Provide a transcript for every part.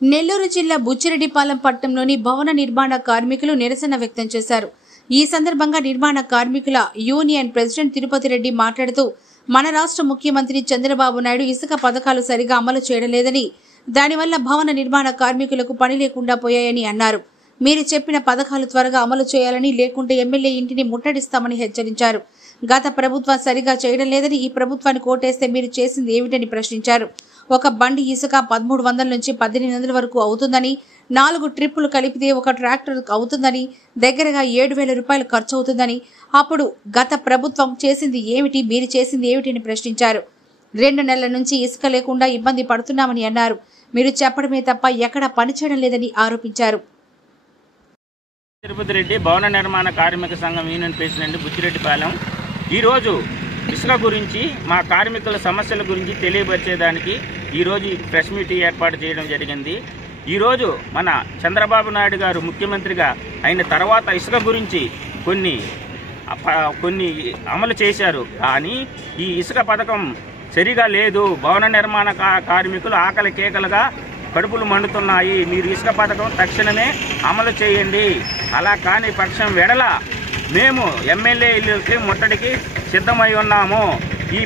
నెల్లూరు జిల్లా బుచ్చిరెడ్డిపాలెం పట్టణంలోని భవన నిర్మాణ కార్మికులు నిరసన వ్యక్తం చేశారు. ఈ సందర్భంగా నిర్మాణ కార్మికుల యూనియన్ ప్రెసిడెంట్ తిరుపతి రెడ్డి మాట్లాడుతూ, మన రాష్ట్ర ముఖ్యమంత్రి చంద్రబాబు నాయుడు ఇసుక పథకాలు సరిగా అమలు చేయడం లేదని, దానివల్ల భవన నిర్మాణ కార్మికులకు పని లేకుండా పోయాయని అన్నారు. మీరు చెప్పిన పథకాలు త్వరగా అమలు చేయాలని, లేకుంటే ఎమ్మెల్యే ఇంటిని ముట్టడిస్తామని హెచ్చరించారు. గత ప్రభుత్వం సరిగా చేయడం లేదని, ఈ ప్రభుత్వాన్ని కోటేస్తే మీరు చేసింది ఏమిటని ప్రశ్నించారు. ఒక బండి ఇసుక 1300 నుంచి 1800 వరకు అవుతుందని, 4 ట్రిప్పులు కలిపితే ఒక ట్రాక్టర్ అవుతుందని, దగ్గరగా 7000 రూపాయలు ఖర్చు అవుతుందని, అప్పుడు గత ప్రభుత్వం చేసింది ఏమిటి, మీరు చేసింది ఏమిటని ప్రశ్నించారు. 2 నెలల నుంచి ఇసుక లేకుండా ఇబ్బంది పడుతున్నామని అన్నారు. మీరు చెప్పడమే తప్ప ఎక్కడా పనిచేయడం లేదని ఆరోపించారు. తిరుపతి రెడ్డి భవన నిర్మాణ కార్మిక సంఘం యూనియన్ ప్రెసిడెంట్ బుచ్చిరెడ్డిపాలెం. ఈరోజు ఇసుక గురించి, మా కార్మికుల సమస్యల గురించి తెలియపరిచేదానికి ఈరోజు ప్రెస్ మీట్ ఏర్పాటు చేయడం జరిగింది. ఈరోజు మన చంద్రబాబు నాయుడు గారు ముఖ్యమంత్రిగా అయిన తర్వాత ఇసుక గురించి కొన్ని అమలు చేశారు. కానీ ఈ ఇసుక పథకం సరిగా లేదు. భవన నిర్మాణ కార్మికులు ఆకలి కేకలుగా కడుపులు మండుతున్నాయి. మీరు ఇసుక పథకం తక్షణమే అమలు చేయండి. అలా కాని పక్షం వెడల మేము ఎమ్మెల్యేలకి ముట్టడికి సిద్ధమై ఉన్నాము. ఈ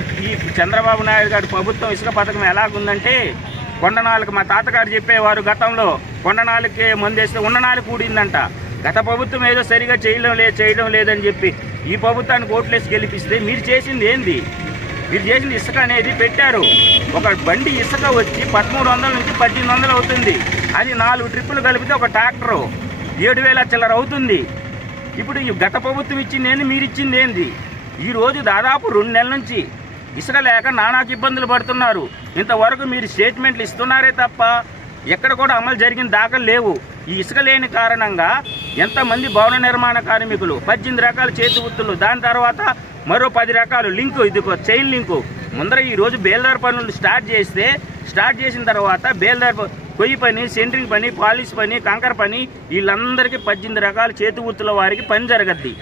చంద్రబాబు నాయుడు గారి ప్రభుత్వం ఇసుక పథకం ఎలాగుందంటే, కొండనాలకు మా తాతగారు చెప్పేవారు, గతంలో కొండనాలకే మందేస్తే ఉన్ననాలు కూడిందంట. గత ప్రభుత్వం ఏదో సరిగా చేయడం లేదని చెప్పి ఈ ప్రభుత్వానికి ఓట్లేసి గెలిపిస్తే మీరు చేసింది ఏంది? మీరు చేసింది ఇసుక అనేది పెట్టారు. ఒక బండి ఇసుక వచ్చి 1300 నుంచి 1800 అవుతుంది. అది 4 ట్రిప్పులు కలిపితే ఒక ట్రాక్టరు 7000 చిల్లర అవుతుంది. ఇప్పుడు ఈ గత ప్రభుత్వం ఇచ్చింది ఏంది, మీరు ఇచ్చింది ఏంది? ఈరోజు దాదాపు 2 నెలల నుంచి ఇసుక లేక నానాకు ఇబ్బందులు పడుతున్నారు. ఇంతవరకు మీరు స్టేట్మెంట్లు ఇస్తున్నారే తప్ప ఎక్కడ కూడా అమలు జరిగిన దాఖలు లేవు. ఈ ఇసుక లేని కారణంగా ఎంతమంది భవన నిర్మాణ కార్మికులు 18 రకాల చేతి వృత్తులు, దాని తర్వాత మరో 10 రకాలు లింకు, ఇది చైన్ లింకు. ముందర ఈరోజు బేల్దార్ పనులు స్టార్ట్ చేసిన తర్వాత బేల్దార్ కొయ్యి పని, సెంట్రింగ్ పని, పాలిష్ పని, కంకర పని, వీళ్ళందరికీ 18 రకాల చేతి వృత్తుల వారికి పని జరగద్ది.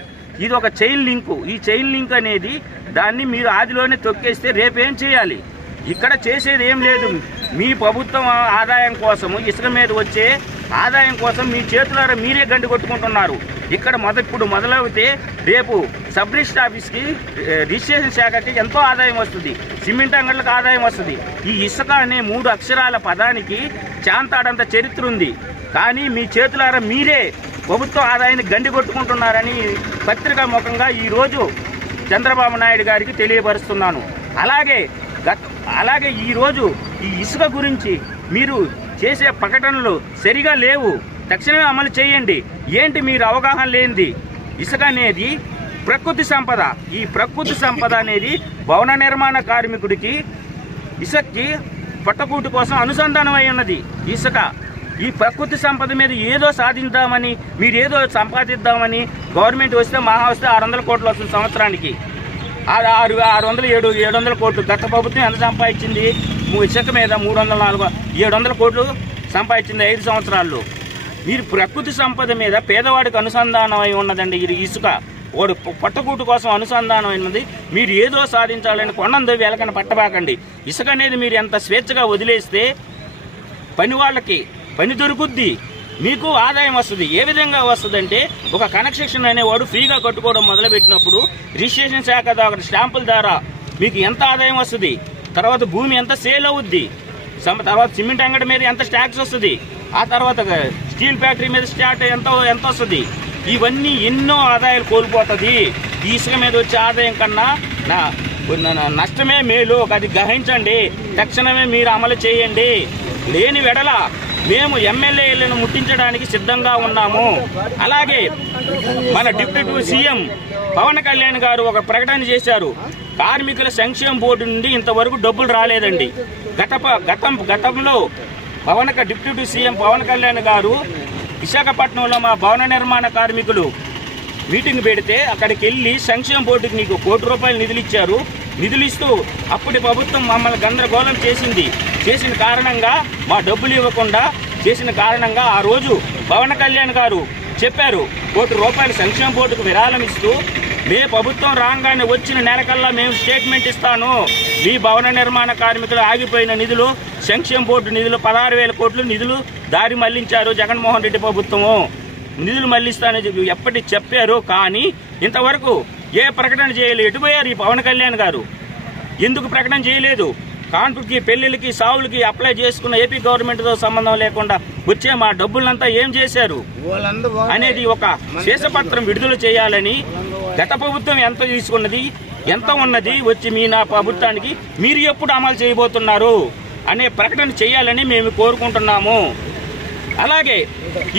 ఇది ఒక చైన్ లింకు. ఈ చైన్ లింక్ అనేది దాన్ని మీరు ఆదిలోనే తొక్కేస్తే రేపేం చేయాలి? ఇక్కడ చేసేది ఏం లేదు. మీ ప్రభుత్వం ఆదాయం కోసము, ఇసుక మీద వచ్చే ఆదాయం కోసం మీ చేతులారా మీరే గండి కొట్టుకుంటున్నారు. ఇక్కడ ఇప్పుడు మొదలవుతే రేపు సబ్ రిజిస్టర్ ఆఫీస్కి, రిజిస్ట్రేషన్ శాఖకి ఎంతో ఆదాయం వస్తుంది. సిమెంట్ అంగళ్ళకి ఆదాయం వస్తుంది. ఈ ఇసుక అనే 3 అక్షరాల పదానికి చాంతాడంత చరిత్ర ఉంది. కానీ మీ చేతులారా మీరే ప్రభుత్వ ఆదాయాన్ని గండి కొట్టుకుంటున్నారని పత్రికా ముఖంగా ఈరోజు చంద్రబాబు నాయుడు గారికి తెలియపరుస్తున్నాను. అలాగే ఈరోజు ఈ ఇసుక గురించి మీరు చేసే ప్రకటనలు సరిగా లేవు. తక్షణమే అమలు చేయండి. ఏంటి మీరు అవగాహన లేనిది? ఇసుక అనేది ప్రకృతి సంపద. ఈ ప్రకృతి సంపద అనేది భవన నిర్మాణ కార్మికుడికి ఇసుకకి పట్టకూటి కోసం అనుసంధానం అయి ఉన్నది. ఇసుక ఈ ప్రకృతి సంపద మీద ఏదో సాధిద్దామని, మీరు ఏదో సంపాదిద్దామని గవర్నమెంట్ వస్తే మహా వస్తే 600 కోట్లు వస్తుంది సంవత్సరానికి. 700 కోట్లు. గత ప్రభుత్వం ఎంత సంపాదించింది? ఇసుక మీద 300, 700 కోట్లు సంపాదించింది 5 సంవత్సరాల్లో. మీరు ప్రకృతి సంపద మీద పేదవాడికి అనుసంధానం అయి ఉన్నదండి. ఇది ఇసుక వాడు పట్టకూటు కోసం అనుసంధానం అయినది. మీరు ఏదో సాధించాలని కొండందో వెలకన పట్టబాకండి. ఇసుక అనేది మీరు ఎంత స్వేచ్ఛగా వదిలేస్తే పని వాళ్ళకి పని దొరుకుద్ది, మీకు ఆదాయం వస్తుంది. ఏ విధంగా వస్తుందంటే, ఒక కనెక్షన్ అనేవాడు ఫ్రీగా కట్టుకోవడం మొదలుపెట్టినప్పుడు రిజిస్ట్రేషన్ శాఖ ద్వారా స్టాంపుల ద్వారా మీకు ఎంత ఆదాయం వస్తుంది, తర్వాత భూమి ఎంత సేల్ అవుద్ది, తర్వాత సిమెంట్ అంగడి మీద ఎంత ట్యాక్స్ వస్తుంది, ఆ తర్వాత స్టీల్ ఫ్యాక్టరీ మీద ఎంత వస్తుంది. ఇవన్నీ ఎన్నో ఆదాయాలు కోల్పోతుంది. ఈ ఇసుక మీద వచ్చే ఆదాయం కన్నా నష్టమే మేలు. అది గ్రహించండి. తక్షణమే మీరు అమలు చేయండి. లేని వెడల మేము ఎమ్మెల్యేలను ముట్టించడానికి సిద్ధంగా ఉన్నాము. అలాగే మన డిప్యూటీ సీఎం పవన్ కళ్యాణ్ గారు ఒక ప్రకటన చేశారు. కార్మికుల సంక్షేమ బోర్డు నుండి ఇంతవరకు డబ్బులు రాలేదండి. గతంలో డిప్యూటీ సీఎం పవన్ కళ్యాణ్ గారు విశాఖపట్నంలో మా భవన నిర్మాణ కార్మికులు మీటింగ్ పెడితే అక్కడికి వెళ్ళి సంక్షేమ బోర్డుకి నీకు ₹1 కోటి నిధులు ఇచ్చారు. నిధులు ఇస్తూ అప్పటి ప్రభుత్వం మమ్మల్ని గందరగోళం చేసిన కారణంగా, మా డబ్బులు ఇవ్వకుండా చేసిన కారణంగా ఆ రోజు పవన్ కళ్యాణ్ గారు చెప్పారు. ₹1 సంక్షేమ బోర్డుకు విరాళం ఇస్తూ మే ప్రభుత్వం రాగానే వచ్చిన నెలకల్లా మేము స్టేట్మెంట్ ఇస్తాను, మీ భవన నిర్మాణ కార్మికులు ఆగిపోయిన నిధులు, సంక్షేమ బోర్డు నిధులు 16,000 కోట్లు నిధులు దారి మళ్లించారు జగన్మోహన్ రెడ్డి ప్రభుత్వము, నిధులు మళ్లిస్తానని చెప్పి ఎప్పటికి చెప్పారు. కానీ ఇంతవరకు ఏ ప్రకటన చేయలేదు. ఎటుపోయారు ఈ పవన్ కళ్యాణ్ గారు? ఎందుకు ప్రకటన చేయలేదు? కాన్పుకి, పెళ్లిళ్ళకి, సావులకి అప్లై చేసుకున్న ఏపీ గవర్నమెంట్తో సంబంధం లేకుండా వచ్చే మా డబ్బులంతా ఏం చేశారు అనేది ఒక శేషపత్రం విడుదల చేయాలని, గత ప్రభుత్వం ఎంత తీసుకున్నది, ఎంత ఉన్నది, వచ్చి నా ప్రభుత్వానికి మీరు ఎప్పుడు అమలు చేయబోతున్నారు అనే ప్రకటన చేయాలని మేము కోరుకుంటున్నాము. అలాగే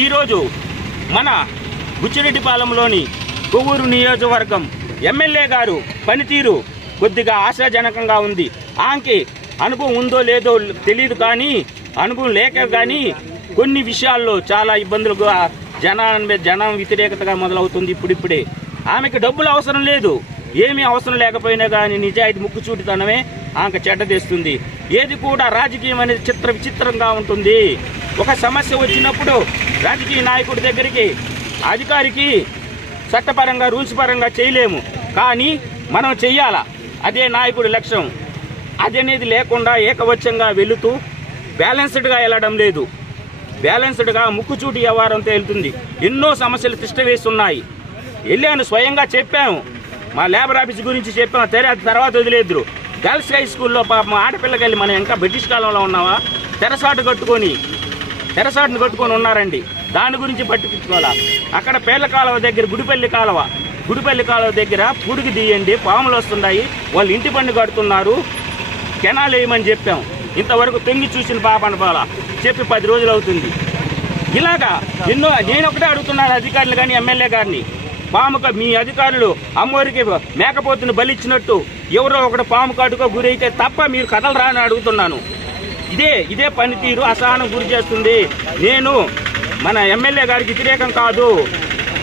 ఈరోజు మన బుచ్చిరెడ్డిపాలెంలోని కొవ్వూరు నియోజకవర్గం ఎమ్మెల్యే గారు పనితీరు కొద్దిగా ఆశాజనకంగా ఉంది. ఆమెకి అనుభవం ఉందో లేదో తెలియదు, కానీ అనుభవం లేక కానీ కొన్ని విషయాల్లో చాలా ఇబ్బందులుగా జనం వ్యతిరేకతగా మొదలవుతుంది. ఇప్పుడిప్పుడే ఆమెకి డబ్బులు అవసరం లేదు, ఏమీ అవసరం లేకపోయినా కానీ నిజాయితీ ముక్కుచూటితనమే ఆమెకు చెడ్డ తెస్తుంది. ఏది కూడా రాజకీయం అనేది విచిత్రంగా ఉంటుంది. ఒక సమస్య వచ్చినప్పుడు రాజకీయ నాయకుడి దగ్గరికి, అధికారికి చట్టపరంగా రూల్స్ పరంగా చేయలేము, కానీ మనం చెయ్యాలా, అదే నాయకుడి లక్ష్యం. అదనేది లేకుండా ఏకవచ్చంగా వెళుతూ బ్యాలెన్స్డ్గా వెళ్ళడం లేదు. బ్యాలెన్స్డ్గా ముక్కుచూటి వ్యవహారంతో వెళ్తుంది. ఎన్నో సమస్యలు తిష్టవేస్తున్నాయి. వెళ్ళాను, స్వయంగా చెప్పాను, మా లేబర్ ఆఫీస్ గురించి చెప్పాను. తర్వాత వదిలేద్దరు. గర్ల్స్ హై స్కూల్లో పాపం ఆడపిల్లకి వెళ్ళి మనం ఇంకా బ్రిటిష్ కాలంలో ఉన్నావా, తెరసాటును కట్టుకొని ఉన్నారండి. దాని గురించి పట్టించుకోవాలా. అక్కడ పేర్ల కాలువ దగ్గర గుడిపల్లి కాలువ దగ్గర పుడికి తీయండి, పాములు వస్తున్నాయి, వాళ్ళు ఇంటి పన్ను కడుతున్నారు, కెనాలు వేయమని చెప్పాం. ఇంతవరకు తొంగి చూసిన పాపన పాల చెప్పి 10 రోజులు అవుతుంది. ఇలాగా ఎన్నో. నేను ఒకటే అడుగుతున్నాను అధికారులు కానీ ఎమ్మెల్యే గారిని, పాముక మీ అధికారులు అమ్మవారికి మేకపోతుని బలిచ్చినట్టు ఎవరో ఒకటి పాము కాటుకో గురైతే తప్ప మీరు కథలు రాని అడుగుతున్నాను. ఇదే పనితీరు అసహనం గురి చేస్తుంది. నేను మన ఎమ్మెల్యే గారికి వ్యతిరేకం కాదు,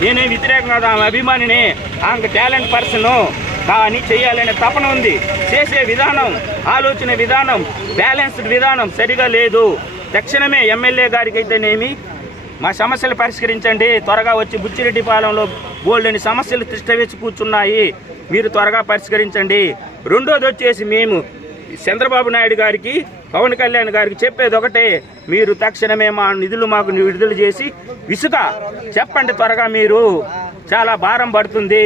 నేనే వ్యతిరేకం కాదు, ఆమె అభిమానినే, ఆమెకు టాలెంట్ పర్సను, కానీ చేయాలనే తపన ఉంది. చేసే విధానం, ఆలోచన విధానం, బ్యాలెన్స్డ్ విధానం సరిగా లేదు. తక్షణమే ఎమ్మెల్యే గారికి అయితేనేమి మా సమస్యలు పరిష్కరించండి, త్వరగా వచ్చి బుచ్చిరెడ్డిపాలెంలో బోల్డని సమస్యలు తిష్టవేసి కూర్చున్నాయి, మీరు త్వరగా పరిష్కరించండి. రెండోది వచ్చేసి మేము చంద్రబాబు నాయుడు గారికి, పవన్ కళ్యాణ్ గారికి చెప్పేది ఒకటే, మీరు తక్షణమే మా నిధులు మాకు విడుదల చేసి ఇసుక చెప్పండి త్వరగా, మీరు చాలా భారం పడుతుంది.